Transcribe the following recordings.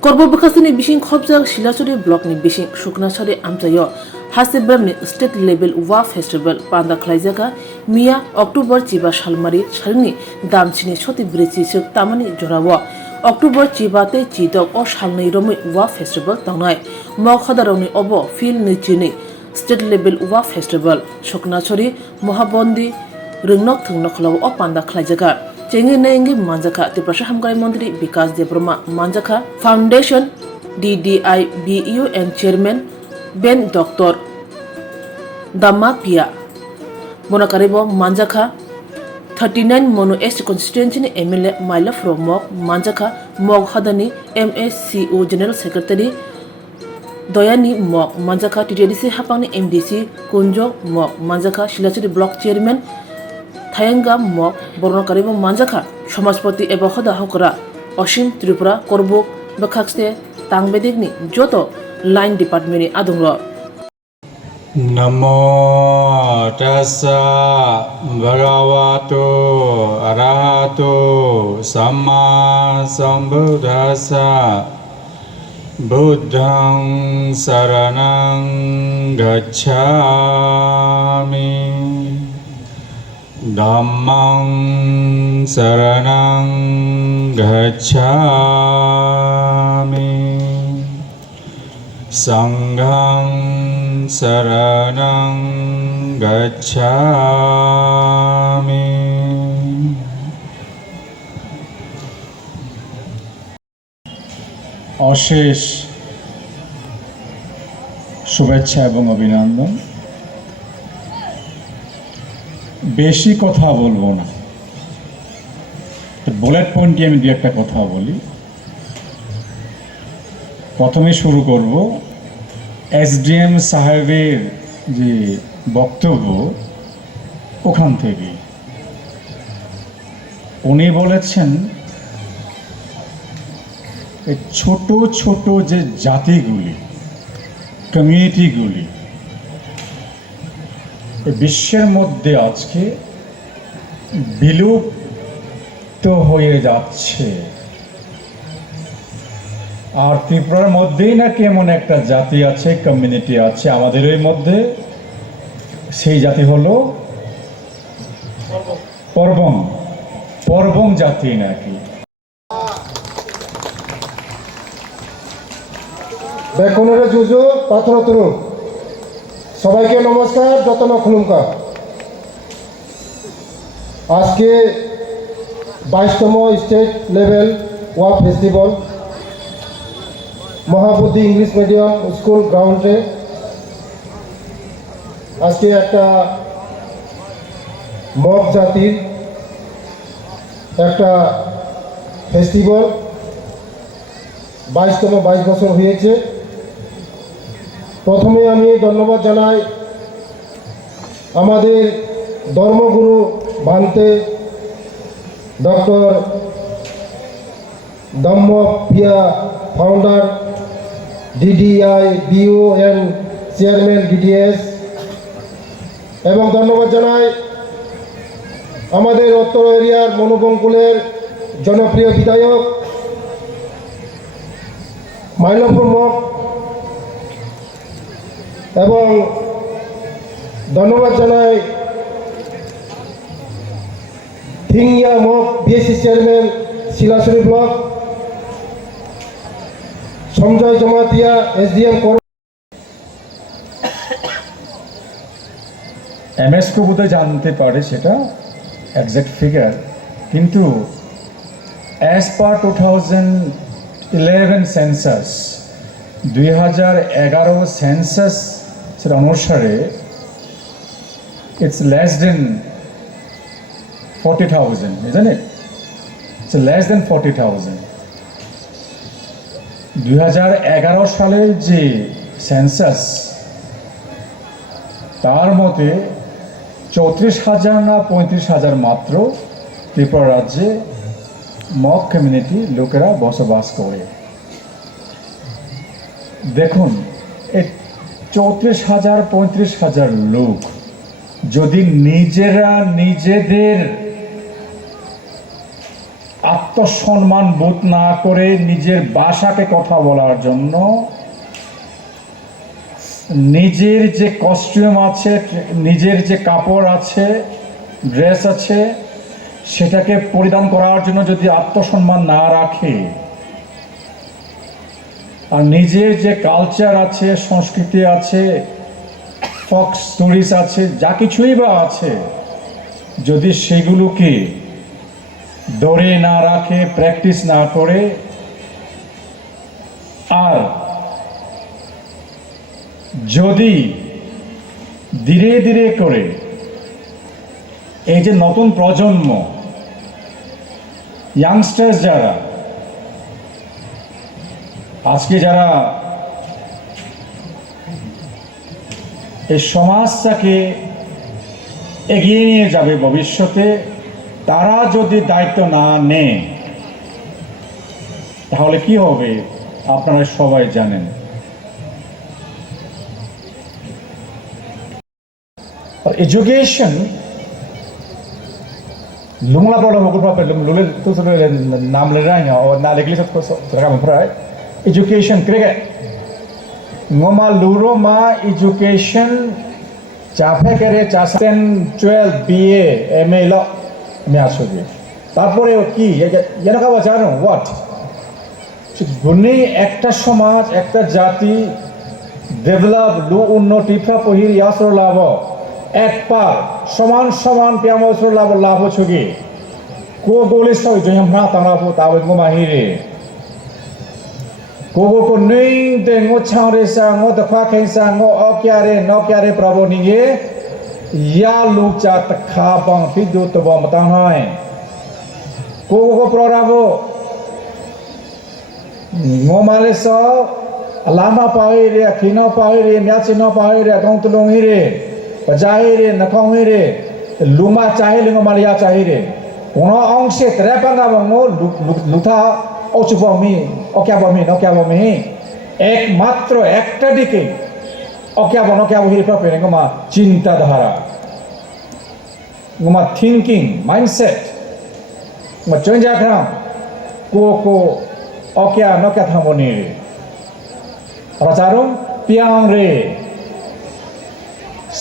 Korbo-Bakasini Bishing Khobjag Shilachuri Block ni Bishing Shuknachari Amchayo Hasibam ni State Level Wa Festival Panda Klaizaga Mia October Chiba Shalmari Shalni Damchini Shoti Brichi Suk Tamani Jorawa October Chibate Chidok O Shalni Romi Wa Festival Tanai Mokhadaroni Obo Fil Nichini State Level Wa Festival Shuknachari Mohabondi Ringnok Thungnokhlaw O Panda Klaizaga Chengi Nengi Manjaka Tiprasha Hamgai Mondri Vikas Debroma Manjaka Foundation DDIBU and Chairman Ben Dr. Dhamma Pia Monakaribo Manjaka 39 Mono East Constituency MLA Maila from Mok Manjaka Mok Hadani MSCO General Secretary Doyani Mok Manjaka TTDC Hapani MDC Kunjo Mok Manjaka Shilachuri Block Chairman Thayanga Mok Bornokaribo Manjaka Shamajpati Ebohoda Hokora Oshim Tripura Korbo Bakakste Tangbedigni Joto Line Department Adungro Namo Tassa Bhagavato Arahato Samma Sambuddhassa Buddhang Saranang Gacchami Dhammang Saranang Gacchami Sanghang Saranang Gacchami অশেষ শুভেচ্ছা এবং অভিনন্দন বেশি কথা বলবো না bullet পয়েন্টে আমি দুই একটা কথা বলি প্রথমে শুরু করব এসডিএম সাহেবের যে বক্তব্য ওখান থেকে উনি বলেছেন এই ছোট ছোট যে জাতিগুলি কমিউনিটিগুলি বিশ্বের মধ্যে আজকে বিলুপ্ত হয়ে যাচ্ছে আর ত্রিপুরার মধ্যেই নাকি এমন একটা জাতি আছে কমিউনিটি আছে আমাদের এর মধ্যে সেই জাতি হলো পরবং জাতি নাকি বেকনের জুজু পাথর তরু সবাইকে নমস্কার যতন খুলুমকা আজকে 22তম state level walk festival Mahabuddhi English medium school গ্রাউন্ডে আজকে একটা মগ জাতির একটা ফেস্টিভ্যাল 22 বছর হয়েছে প্রথমে আমি ধন্যবাদ জানাই আমাদের ধর্মগুরু Bhante doctor Dhammapiya founder DDIBU and chairman DDS এবং ধন্যবাদ জানাই আমাদের উত্তর এরিয়ার মনোবঙ্কুলের জনপ্রিয় বিধায়ক মাইলপুর মক এবং ধন্যবাদ জানাই থিংয়া মক বিএসসি চেয়ারম্যান শিলাচুরি ব্লক সঞ্জয় জমাতিয়া এসডিএম এমএসকো বোধহয় জানতে পারে সেটা এক্সাক্ট ফিগার কিন্তু অ্যাজ পার 2011 সেন্সাস 2011 সেন্সাস অনুসারে it's less than 40,000 isn't it? It's less than 40,000 2011 সালের যে সেন্সাস তার মতে 34,000 না 35,000 মাত্র ত্রিপুরা রাজ্যে মগ কমিউনিটি লোকেরা বসবাস করে দেখুন এই 34,000 35,000 লোক যদি নিজেরা নিজেদের আত্মসম্মান বোধ না করে নিজের ভাষাকে কথা বলার জন্য নিজের যে কস্টিউম আছে, নিজের যে কাপড় আছে, ড্রেস আছে, সেটাকে পরিধান করার জন্য যদি আত্মসম্মান না রাখে, আর নিজের যে কালচার আছে, সংস্কৃতি আছে, ফক স্টোরিজ আছে, যা কিছুই বা আছে, যদি সেগুলোকে ধরে না রাখে, প্র্যাকটিস না করে, আর যদি ধীরে ধীরে করে এই যে নতুন প্রজন্ম, ইয়াংস্টার্স যারা আজকে যারা এই সমাজটাকে এগিয়ে নিয়ে যাবে ভবিষ্যতে, তারা যদি দায়িত্ব না নেয় তাহলে কি হবে আপনারা সবাই জানেন। Education lungla pala mo ko pa lulul to so nam le ranya o na le glisat ko so tra mo prai education krege ngoma luro ma education chafe kere chasen 12 BA MA lo me ashobe তারপরে কি জানো কাবা জানো what গুনি একটা সমাজ একটা জাতি develop লু উন্নতি পহির ইয়াসর লাভ এক পার সমান সমান পিয়ামসর লাভ লাভ ছুগি কো গোলিস তো জয়ম না তারা পো তাবে গো মাহিরে কো গো কো নেই দে ngো ছারে সা ngো দফা খেই সা ngো অক্যারে নক্যারে প্রভু নিয়ে ইয়া লুক চা তখা বং ফিদু তো বম তা হয় কো গো প্ররাবো ngো মালে স লামা পাই রে খিনা পাই রে ম্যাচিনা পাই রে গং তুলং রে Pajahire, nakongire, luma cahile ngomalia cahire. Kono angse terapanga bango lutha ochubami, okyabami, nokyabami. একমাত্র একটা দিকে অক্যাবহি প্রপেন ngoma চিন্তা ধারা, ngoma thinking mindset, ngoma চঞ্জা খাম ko okya nokya thamoni. Racharum piang re.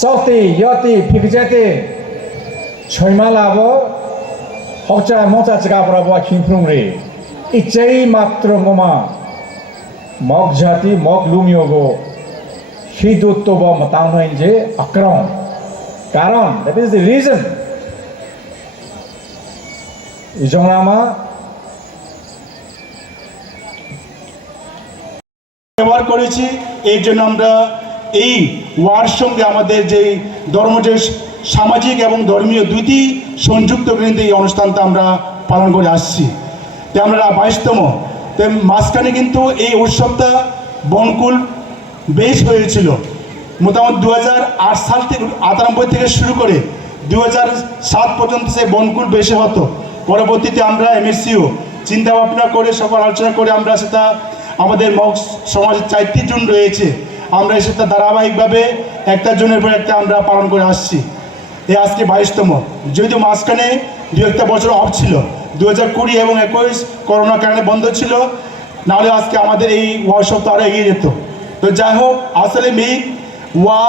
Soti, yoti, pikjete, choimalabo, hokcha mocha chikabrabo kinprungre. Ichei matro ngoma, mok jati, mok lumyogo, hiduttobo matanghoinje akron. Karon, that is the reason. Ijongrama ব্যবহার করেছি, এই জন্য আমরা এই war সঙ্গে আমাদের যে ধর্ম যে সামাজিক এবং ধর্মীয় দুইটি সংযুক্ত বৃন্দে এই অনুষ্ঠানটা আমরা পালন করে আসছি। তো আমরা 22তম, তো মাঝখানে কিন্তু এই উৎসবটা বনকুল বেশ হয়েছিল। মোটামুটি 2008 সাল থেকে 98 থেকে শুরু করে 2007 পর্যন্ত সে বনকুল বেশি হতো। পরবর্তীতে আমরা MSCও চিন্তা ভাবনা করে সবার আলোচনা করে আমরা সেটা আমাদের মগ সমাজের 4টি জুন রয়েছে, আমরা সেটা ধারাবাহিকভাবে একটা জুনের পর একটা আমরা পালন করে আসছি। এই আজকে 22তম, যদিও মাঝখানে 2-1 বছর অফ ছিল, 2020 এবং 21 করোনার কারণে বন্ধ ছিল, নাহলে আজকে আমাদের এই ওয়ার্কশপ তো আরও এগিয়ে যেত। তো যাই হোক, আসলে মেইন ওয়া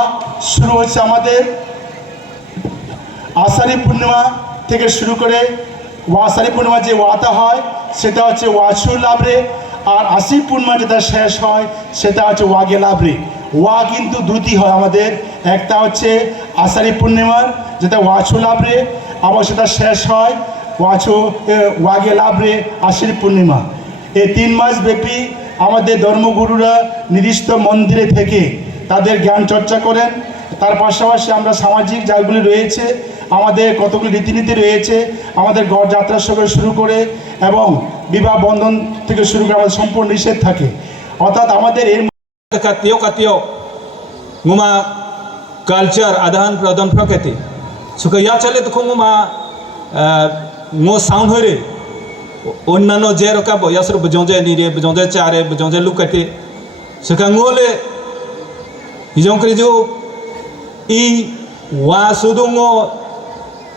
শুরু হচ্ছে আমাদের আষাঢ়ী পূর্ণিমা থেকে শুরু করে আষাঢ়ী পূর্ণিমা যে ওয়াটা হয় সেটা হচ্ছে ওয়াছু লাভরে, আর আষাঢ়ী পূর্ণিমা যেটা শেষ হয় সেটা হচ্ছে ওয়াগে লাভরে। ওয়া কিন্তু দুটি হয় আমাদের, একটা হচ্ছে আষাঢ়ী পূর্ণিমার যেটা ওয়াছু লাভরে, আবার সেটা শেষ হয় ওয়াগে লাভরে আষাঢ়ী পূর্ণিমা। এই 3 মাস ব্যাপী আমাদের ধর্মগুরুরা নির্দিষ্ট মন্দিরে থেকে তাদের জ্ঞান চর্চা করেন। তার পাশাপাশি আমরা সামাজিক যাগুলি রয়েছে, আমাদের কতগুলি রীতিনীতি রয়েছে, আমাদের গড় যাত্রা থেকে শুরু করে এবং বিবাহ বন্ধন থেকে শুরু করে আমাদের সম্পূর্ণ নিষেধ থাকে। অর্থাৎ আমাদের এর katio nguma culture adan pradan prakati suka ya chale to nguma ngo sound hore onnano je roka bo yasur bujonje ni re bujonje chare bujonje lukate suka ngole hijong kri jo i wa sudungo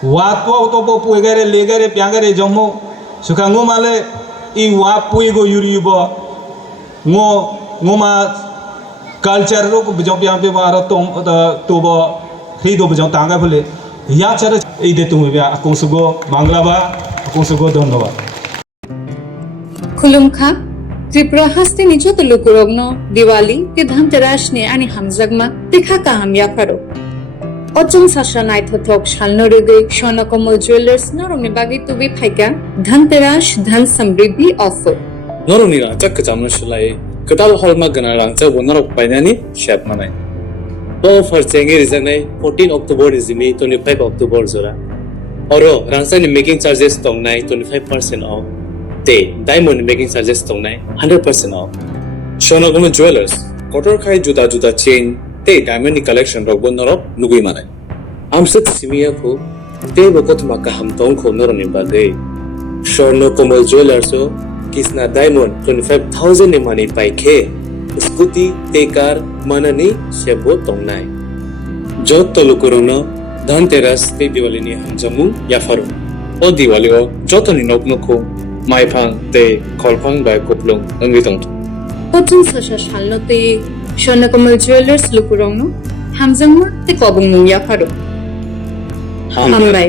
wa to bo puegare legare pyangare jomo suka ngomale I wa puigo yuri bo ngoma culture ro ko bijong piang pe mara tom to bo hido bijong tanga bole ya chara ei de tumi bia akong sugo bangla ba akong sugo dhonnobad खुलुमखा Tripura हस्ते निजो तो लुकुरोगनो दिवाली ते धनतेरस ने आणि हमजगमा देखा का हम या करो अचम साशा नाइट थोक शालनो रेगे स्वर्णकमल ज्वेलर्स नरमने बागी तुबे फाइका धनतेरस धन समृद्धि ऑफर नरनिरा चक जामना सुलाय कटाल हलमा गना रांचा बनरक पाइनानि शेप मानाय तो ऑफर चेंगे रिजनाय 14 अक्टोबर इजिमी 25 अक्टोबर जोरा औरो रांचानि मेकिंग चार्जेस दंनाय 25% ऑफ ते डायमंड मेकिंग चार्जेस दंनाय 100% ऑफ स्वर्णकमल ज्वेलर्स कटर खाय जुदा जुदा चेन ते डायमंड नि कलेक्शन रक बनरक नुगुय मानाय आमसक सिमिया को ते बकत माका हम तों को नरनि बागे स्वर्णकमल ज्वेलर्स किसना डायमंड 25,000 ने मानी पाइखे स्कूटी ते कार माननी शेबो तोंनाय जो तलुकुरनो धनतेरस ते दिवाली नि हमजमु याफारो ओ दिवाली ओ जतनि नकनको माइफां ते खलफां बाय कोप्लुं अंगि दंत अचम साशा शालनो ते स्वर्णकमल ज्वेलर्स लुकुरोगनो हमजगमा ते कबुं या करो हामबाय